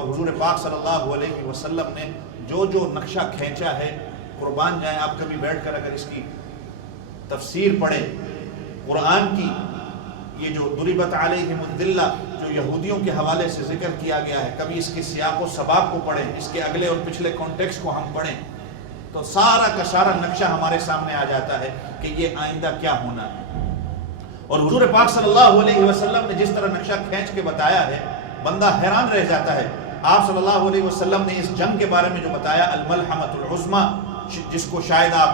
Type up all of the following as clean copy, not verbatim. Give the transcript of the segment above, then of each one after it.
اور حضور پاک صلی اللہ علیہ وسلم نے جو جو نقشہ کھینچا ہے، قربان جائیں آپ کبھی بیٹھ کر اگر اس کی تفسیر پڑھیں، قرآن کی یہ جو ضربت علیہم الذلہ جو یہودیوں کے حوالے سے ذکر کیا گیا ہے، کبھی اس کے سیاق و سباق کو پڑھیں، اس کے اگلے اور پچھلے کانٹیکسٹ کو ہم پڑھیں، تو سارا کا سارا نقشہ ہمارے سامنے آ جاتا ہے کہ یہ آئندہ کیا ہونا ہے۔ اور حضور پاک صلی اللہ علیہ وسلم نے جس طرح نقشہ کھینچ کے بتایا ہے، بندہ حیران رہ جاتا ہے۔ آپ صلی اللہ علیہ وسلم نے اس جنگ کے بارے میں جو بتایا، الملحمۃ العظمیٰ، جس کو شاید آپ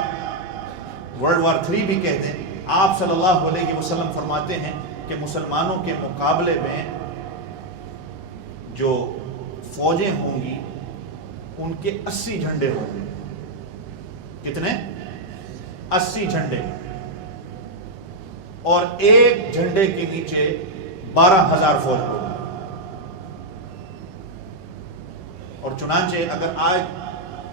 ورلڈ وار 3 بھی کہہ دیں، آپ صلی اللہ علیہ وسلم فرماتے ہیں کہ مسلمانوں کے مقابلے میں جو فوجیں ہوں گی ان کے 80 جھنڈے ہوں گے۔ کتنے؟ 80 جھنڈے، اور ایک جھنڈے کے نیچے 12,000 فوج ہوگی۔ اور چنانچہ اگر آج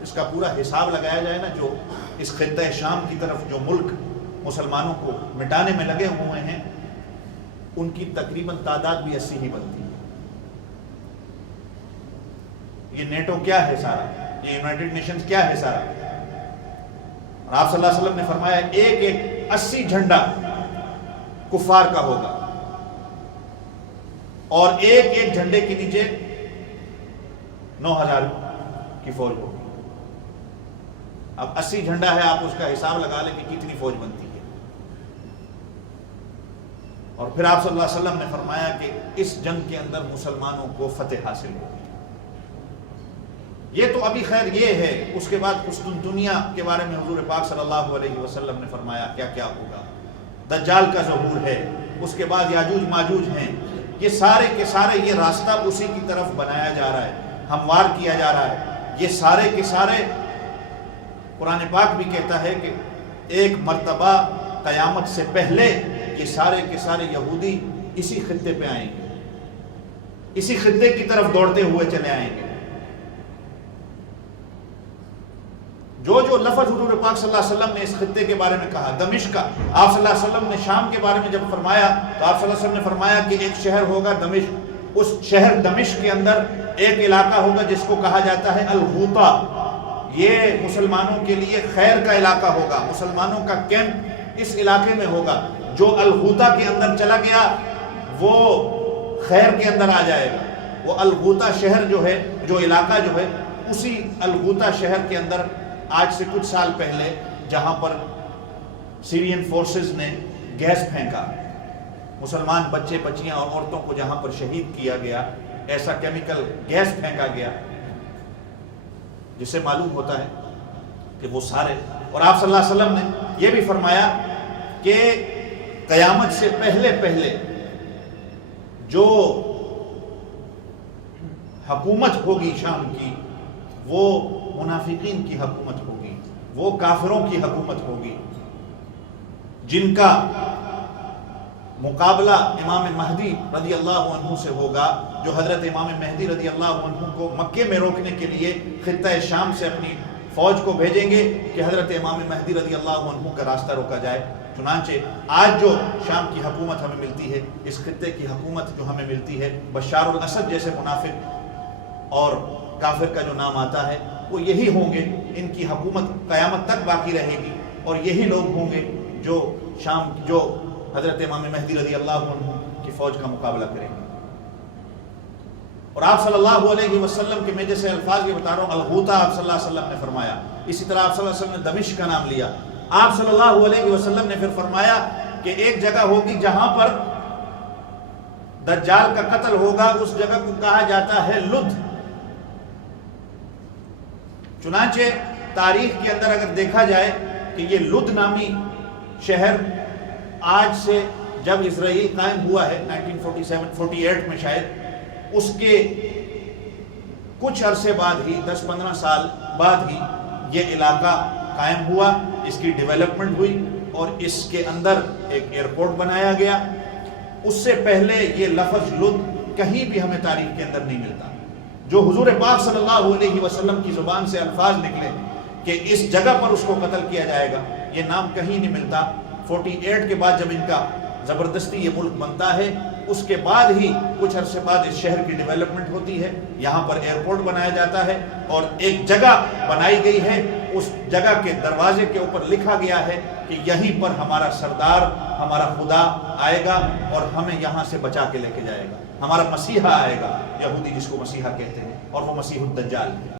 اس کا پورا حساب لگایا جائے نا، جو اس خطہ شام کی طرف جو ملک مسلمانوں کو مٹانے میں لگے ہوئے ہیں، ان کی تقریباً تعداد بھی 80 ہی بنتی ہے۔ یہ نیٹو کیا ہے سارا، یہ یونائٹڈ نیشنز کیا ہے سارا؟ اور آپ صلی اللہ علیہ وسلم نے فرمایا ایک 80 جھنڈا کفار کا ہوگا، اور ایک جھنڈے کے نیچے 9,000 کی فوج ہوگی۔ اب 80 جھنڈا ہے، آپ اس کا حساب لگا لیں کہ کتنی فوج بنتی ہے۔ اور پھر آپ صلی اللہ علیہ وسلم نے فرمایا کہ اس جنگ کے اندر مسلمانوں کو فتح حاصل ہوگی۔ یہ تو ابھی خیر یہ ہے، اس کے بعد قسطنطنیہ کے بارے میں حضور پاک صلی اللہ علیہ وسلم نے فرمایا کیا کیا ہوگا۔ دجال کا ظہور ہے، اس کے بعد یاجوج ماجوج ہیں، یہ سارے کے سارے یہ راستہ اسی کی طرف بنایا جا رہا ہے، ہموار کیا جا رہا ہے۔ یہ سارے کے سارے قرآن پاک بھی کہتا ہے کہ ایک مرتبہ قیامت سے پہلے یہ سارے کے سارے یہودی اسی خطے پہ آئیں گے، اسی خطے کی طرف دوڑتے ہوئے چلے آئیں گے۔ جو جو لفظ حضور پاک صلی اللہ علیہ وسلم نے اس خطے کے بارے میں کہا، دمشق کا، آپ صلی اللہ علیہ وسلم نے شام کے بارے میں جب فرمایا تو آپ صلی اللہ علیہ وسلم نے فرمایا کہ ایک شہر ہوگا دمشق، اس شہر دمشق کے اندر ایک علاقہ ہوگا جس کو کہا جاتا ہے الغوطہ، یہ مسلمانوں کے لیے خیر کا علاقہ ہوگا، مسلمانوں کا کیمپ اس علاقے میں ہوگا۔ جو الغوطہ کے اندر چلا گیا وہ خیر کے اندر آ جائے گا۔ وہ الغوطہ شہر جو ہے، جو علاقہ جو ہے، اسی الغوطہ شہر کے اندر آج سے کچھ سال پہلے جہاں پر سیرین فورسز نے گیس پھینکا، مسلمان بچے بچیاں اور عورتوں کو جہاں پر شہید کیا گیا، ایسا کیمیکل گیس پھینکا گیا جس سے معلوم ہوتا ہے کہ وہ سارے، اور آپ صلی اللہ علیہ وسلم نے یہ بھی فرمایا کہ قیامت سے پہلے پہلے جو حکومت ہوگی شام کی، وہ منافقین کی حکومت ہوگی، وہ کافروں کی حکومت ہوگی، جن کا مقابلہ امام مہدی رضی اللہ عنہ سے ہوگا، جو حضرت امام مہدی رضی اللہ عنہ کو مکے میں روکنے کے لیے خطہ شام سے اپنی فوج کو بھیجیں گے کہ حضرت امام مہدی رضی اللہ عنہ کا راستہ روکا جائے۔ چنانچہ آج جو شام کی حکومت ہمیں ملتی ہے، اس خطے کی حکومت جو ہمیں ملتی ہے، بشار الاسد جیسے منافق اور کافر کا جو نام آتا ہے، وہ یہی ہوں گے، ان کی حکومت قیامت تک باقی رہے گی، اور یہی لوگ ہوں گے جو جو حضرت امام مہدی رضی اللہ عنہ کی فوج کا مقابلہ کریں گے۔ اور آپ صلی اللہ علیہ وسلم کے میں جیسے الفاظ یہ بتا رہا ہوں، الغوطہ آپ صلی اللہ علیہ وسلم نے فرمایا، اسی طرح آپ صلی اللہ علیہ وسلم نے دمشق کا نام لیا۔ آپ صلی اللہ علیہ وسلم نے پھر فرمایا کہ ایک جگہ ہوگی جہاں پر دجال کا قتل ہوگا، اس جگہ کو کہا جاتا ہے لد۔ چنانچہ تاریخ کے اندر اگر دیکھا جائے کہ یہ لد نامی شہر آج سے جب اسرائیل قائم ہوا ہے 1947-48 میں شاید، اس کے کچھ عرصے بعد ہی 10-15 سال بعد ہی یہ علاقہ قائم ہوا، اس کی ڈیولپمنٹ ہوئی اور اس کے اندر ایک ایئرپورٹ بنایا گیا۔ اس سے پہلے یہ لفظ لد کہیں بھی ہمیں تاریخ کے اندر نہیں ملتا۔ جو حضور پاک صلی اللہ علیہ وسلم کی زبان سے الفاظ نکلے کہ اس جگہ پر اس کو قتل کیا جائے گا، یہ نام کہیں نہیں ملتا۔ 48 کے بعد جب ان کا زبردستی یہ ملک بنتا ہے اس کے بعد ہی کچھ عرصے بعد اس شہر کی ڈیولپمنٹ ہوتی ہے، یہاں پر ایئرپورٹ بنایا جاتا ہے اور ایک جگہ بنائی گئی ہے، اس جگہ کے دروازے کے اوپر لکھا گیا ہے کہ یہیں پر ہمارا سردار، ہمارا خدا آئے گا اور ہمیں یہاں سے بچا کے لے کے جائے گا، ہمارا مسیحا آئے گا، یہودی جس کو مسیحا کہتے ہیں، اور وہ مسیح الدجال ہے۔